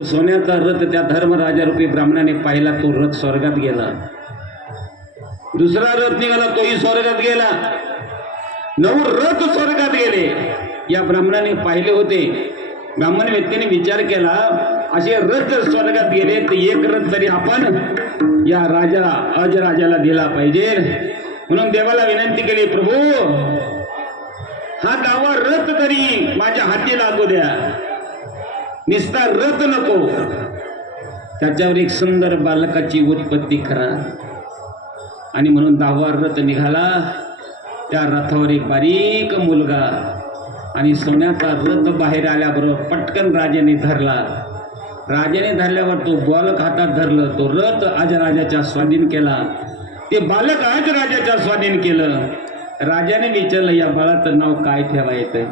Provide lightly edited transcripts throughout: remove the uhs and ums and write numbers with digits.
सोन्याचा रथ त्या धर्मराजा रूपी ब्राह्मणाने पाहिला, तो रथ स्वर्गात गेला. दुसरा रथ निघाला, तोही स्वर्गात गेला. 9 रथ स्वर्गात गेले. या ब्राह्मणाने पाहिले होते. ब्राह्मण व्यक्तीने विचार केला, असे रथ जर स्वर्गात गेले तर एक रथ तरी आपण या राजा अजराजाला दिला पाहिजे. म्हणून देवाला विनंती केली, प्रभू हा 10वा रथ तरी माझ्या हाती लागू द्या, निस्ता रथ नको. त्याच्यावर एक सुंदर बालकाची उत्पत्ती करा. आणि म्हणून 10वा रथ निघाला. त्या रथावर एक बारीक मुलगा आणि सोन्याचा रथ बाहेर आल्याबरोबर पटकन राजाने धरला. राजाने धरल्यावर तो बालक हातात धरलं, तो रथ अजराजाच्या स्वाधीन केला, ते बालक अजराजाच्या स्वाधीन केलं. राजाने विचारलं, या बाळाचं नाव काय ठेवायचं?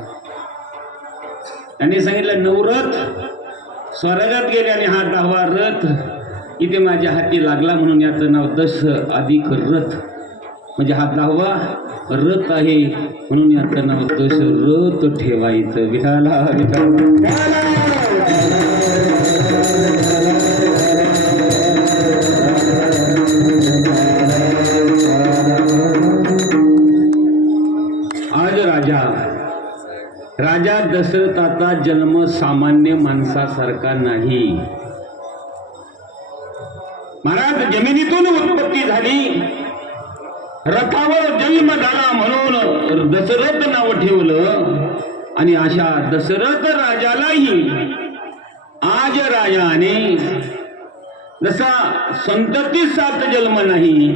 त्यांनी सांगितलं, 9 रथ स्वर्गात गेले आणि हा 10वा रथ इथे माझ्या हाती लागला, म्हणून याचं नाव दश अधिक रथ, म्हणजे हा 10वा रथ आहे, म्हणून याचं नाव दश रथ ठेवायचं. विठाला आज राजा दशरथाचा जन्म सामान्य माणसासारखा नाही. महाराज, जमिनीतून उत्पत्ती झाली, रथावर जन्म झाला म्हणून दशरथ नाव ठेवलं. आणि अशा दशरथ राजालाही आज राजाने जसा संतती सात जन्म नाही,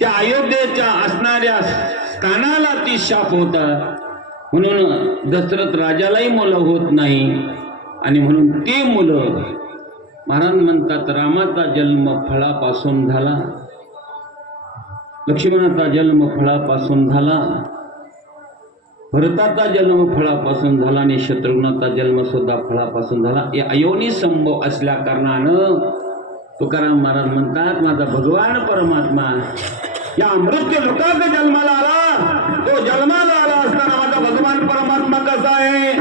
त्या अयोध्येच्या असणाऱ्या स्थानाला ती शाप होता, म्हणून दशरथ राजालाही मुलं होत नाही. आणि म्हणून ते मुलं, महाराज म्हणतात, रामाचा जन्म फळापासून झाला, लक्ष्मणाचा जन्म फळापासून झाला, भरताचा जन्म फळापासून झाला आणि शत्रुघ्नाचा जन्म सुद्धा फळापासून झाला. या अयोनी संभव असल्या कारणानं तुकाराम महाराज म्हणतात, माझा भगवान परमात्मा या मृत्यू लोकात जन्माला आला. तो जन्माला आला असताना माझा भगवान परमात्मा कसा आहे?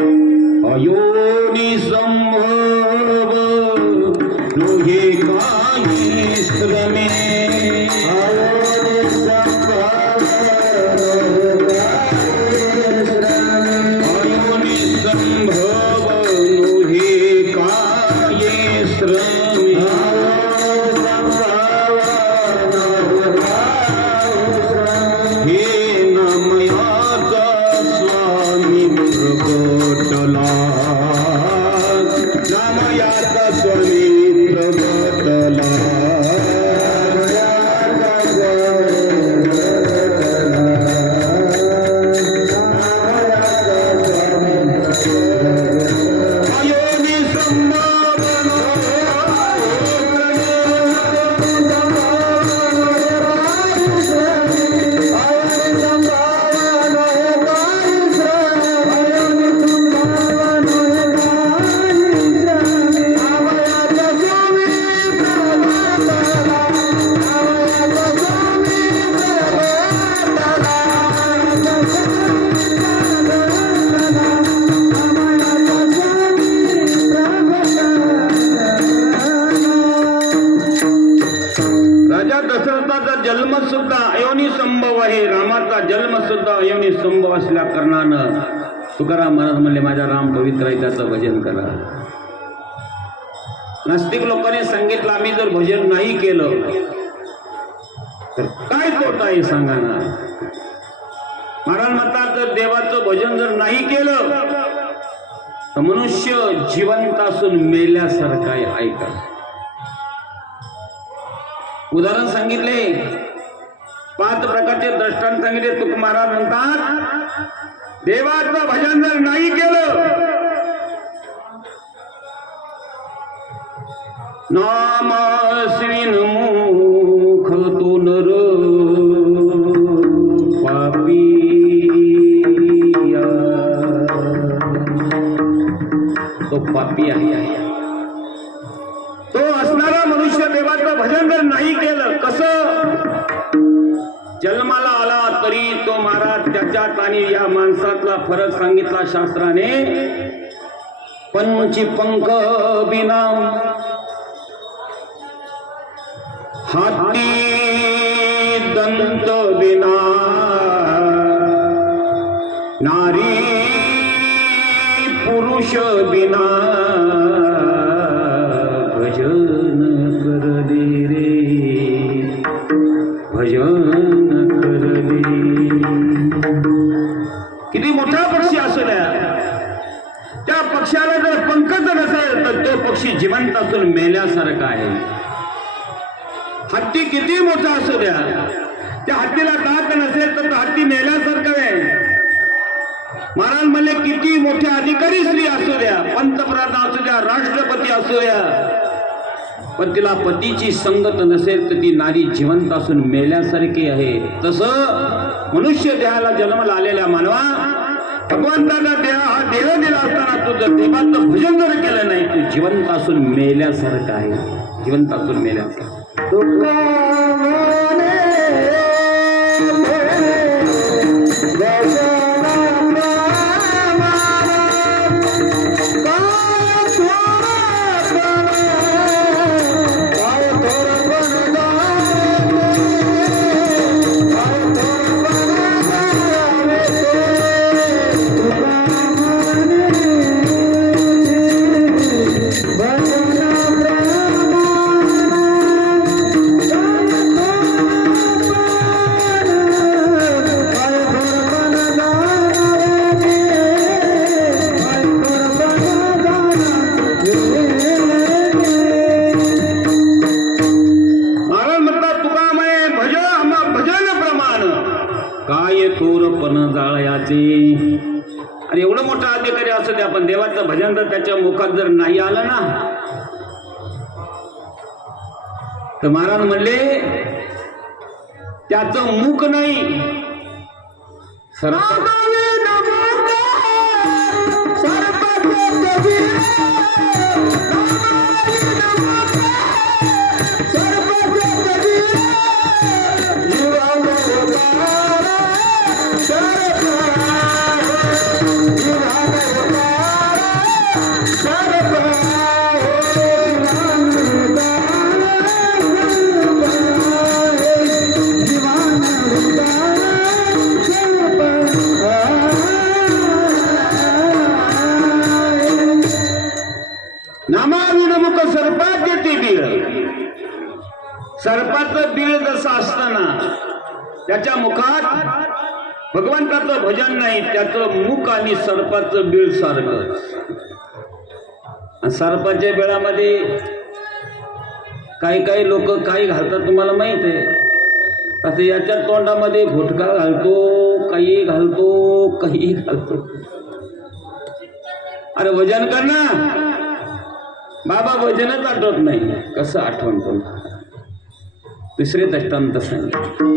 अयोनी संभव लोहे काही श्रमे, जन्म सुद्धा अयोनी संभव आहे, रामाचा जन्म सुद्धा अयोनी संभव असल्या कारणानं तुकाराम महाराज म्हणले, माझा राम पवित्र आहे, त्याचं भजन करा. नास्तिक लोकांनी सांगितलं, आम्ही जर भजन नाही केलं तर काय तोटा आहे सांगा ना. महाराज म्हणतात, जर देवाचं भजन जर नाही केलं तर मनुष्य जिवंत असून मेल्यासारखा आहे. ऐका, उदाहरण सांगितले, 5 प्रकारचे दृष्टांत सांगितले. तुक महाराज म्हणतात, देवाचं भजन जर नाही केलं, नामास्विन मुख तो नर पापी, तो पापी आहे. तो असणारा मनुष्य देवाचं भजन जर नाही केलं, कसं? जन्माला आला तरी तो महाराज त्याच्यात आणि या माणसातला फरक सांगितला शास्त्राने. पंची पंख बिना हाती दंत बिना नारी पुरुष बिना भजन करले रे भजन करले. किती मोठा पक्षी असू द्या, त्या पक्षाला जर पंखच नसेल तर तो पक्षी जिवंत असून मेल्यासारखा आहे. हत्ती किती मोठा असू द्या, त्या हत्तीला दात नसेल तर तो हत्ती मेल्यासारखा आहे. महाराज म्हणले किती मोठे अधिकारी स्त्री असू द्या, पंतप्रधान असू द्या, राष्ट्रपती असू द्या, पण तिला पतीची संगत नसेल तर ती नारी जिवंत असून मेल्यासारखी आहे. तसं मनुष्य देहाला जन्माला आलेल्या मानवा, भगवंताचा देह दिला असताना तू जर देवाचं भजन जर केलं नाही, तू जिवंत असून मेल्यासारखं आहे. जिवंत असून मेल्यासारखं. आणि एवढं मोठा अधिकारी असू द्या, पण देवाचं भजन जर त्याच्या मुखात जर नाही आलं ना, तर महाराज म्हणले त्याचं मुख नाही सर्पाचं बीळ जसं असताना त्याच्या मुखात भगवंताचं भजन नाही, त्याचं मुख आणि सर्पाचं बीळ सारखं. सर्पाच्या बिळामध्ये काही काही लोक काही घालतात तुम्हाला माहित आहे. असं याच्या तोंडामध्ये घोटका घालतो, काही घालतो, काही घालतो. अरे भजन कर ना बाबा, भजनच आठवत नाही. कसं आठवण? दुसरे दृष्टांत सांगितले.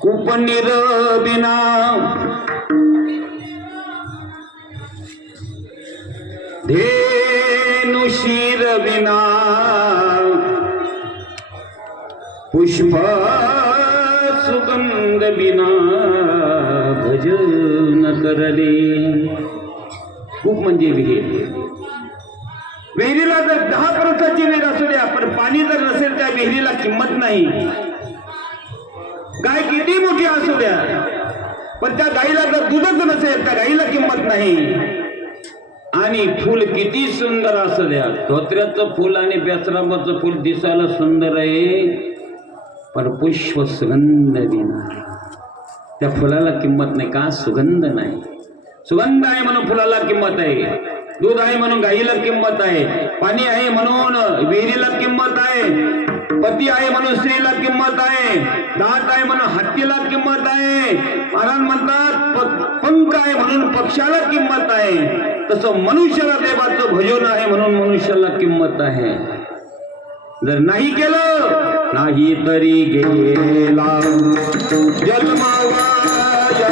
कुपनीर बिना धेनुशीर बिना पुष्प सुगंध बिना भजन करले. कूप म्हणजे विहीर. विहिरीला जर 10 परसाची विहीर असू द्या, पण पाणी जर नसेल त्या विहिरीला किंमत नाही. गाय किती मोठी असू द्या, पण त्या गाईला जर दूधच नसेल त्या गाईला किंमत नाही. आणि फूल किती सुंदर असू द्या, धोत्र्याचं फूल आणि बेसरामाचं फूल दिसायला सुंदर आहे, पण पुष्प सुगंध बिना त्या फुलाला किंमत नाही. का? सुगंध नाही. सुगंध आहे म्हणून फुलाला किंमत आहे. दूध आहे म्हणून गाईला किंमत आहे. पाणी आहे म्हणून विहिरीला किंमत आहे. पती आहे म्हणून स्त्रीला किंमत आहे. दात आहे म्हणून हत्तीला किंमत आहे. महाराज म्हणतात पंख आहे म्हणून पक्षाला किंमत आहे. तसं मनुष्याला देवाचं भजन आहे म्हणून मनुष्याला किंमत आहे. जर नाही केलं नाही तरी गेला जन्मावाया,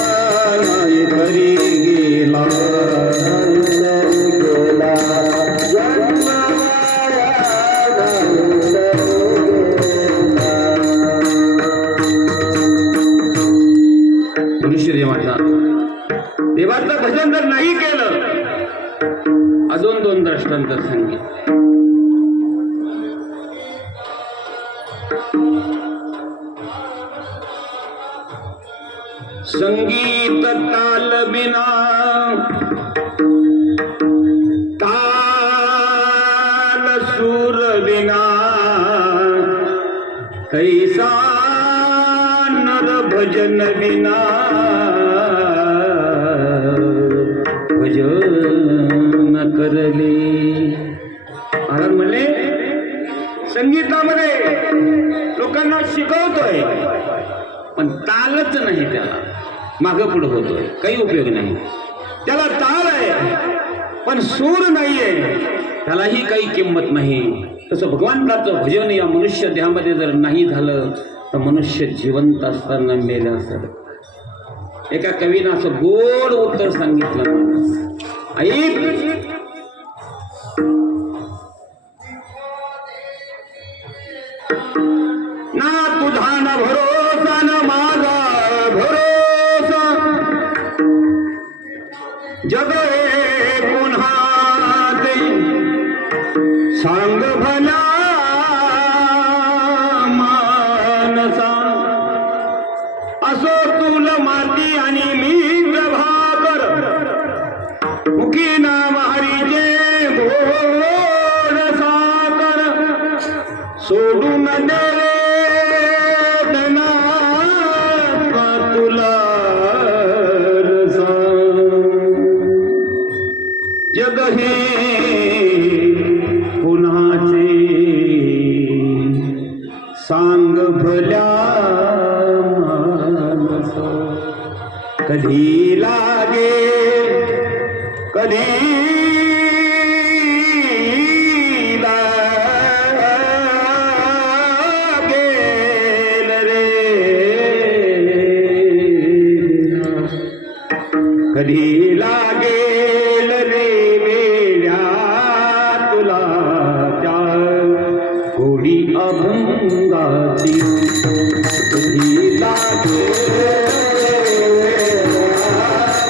नाही तरी गेला मनुष्य देवाचा. देवाचं भजन जर नाही केलं दृष्टांत सांगितले. संगीत ताल बिना ताल सूर बिना कैसा नर भजन बिना भजन करले. महाराज म्हणले संगीतामध्ये लोकांना शिकवतोय पण तालच नाही, त्याला मागं पुढं होतोय, काही उपयोग नाही. त्याला ताल आहे पण सूर नाहीये, त्यालाही काही किंमत नाही. तसं भगवंताचं भजन या मनुष्य देहामध्ये जर नाही झालं तर मनुष्य जिवंत असताना मेल्यासारखं. एका कवीनं असं गोड उत्तर सांगितलं, ऐक ना तुझा न भरोसा न माझा भरोसा, जग पुन्हा दे सांग भला मानसा. असो तुल माती आणि मी प्रभाकर, मुखी नाम हरीचे गोड साकर, सोडून दे जग हे कुणाचे सांग भल्या मानसा. कधी लागे कधी लागेल रे, कधी लागेल रे वेड्या तुला त्या गोडी अभंगाची. कधी लागेल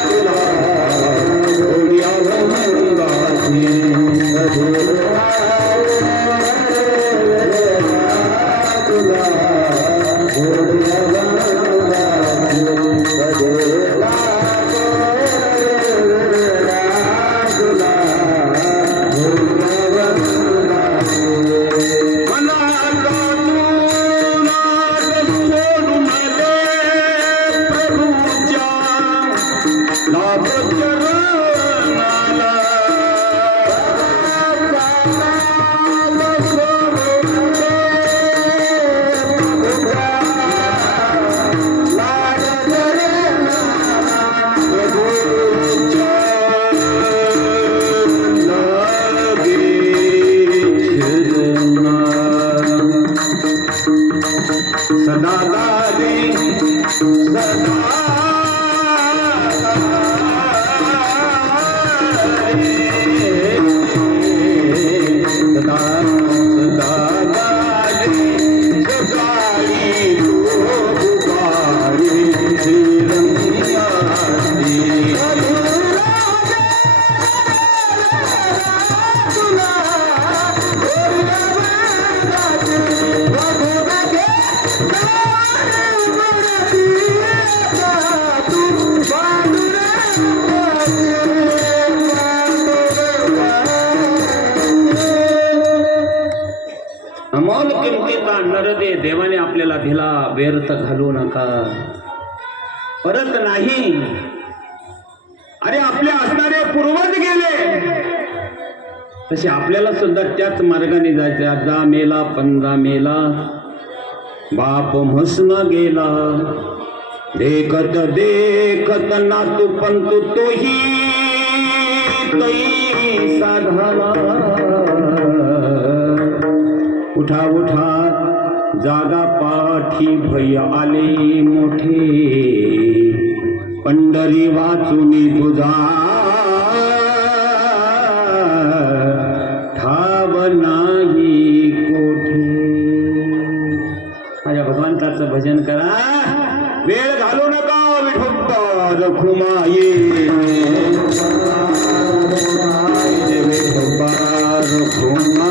तुला गोडी अभंगाची. तुला गोडी सदा लागे सदा अमोल किमतीचा नरदे देवाने आपल्याला दिला, व्यर्थ घालू नका, परत नाही. अरे आपले असणारे पूर्वज गेले तसे आपल्याला सुद्धा त्याच मार्गाने जायचे. आजा मेला पंजा मेला, बाप म्हसना गेला, देखत देखत नातू पंतू तोही तैसा झाला. उठा उठा जागा पाठी भय आले मोठे, पंढरी वाचुनी तुझा ठाव नाही कोठे. माझ्या भगवंताचं भजन करा, वेळ घालू नका. विठोबा रखुमाये विठोबा पुन्हा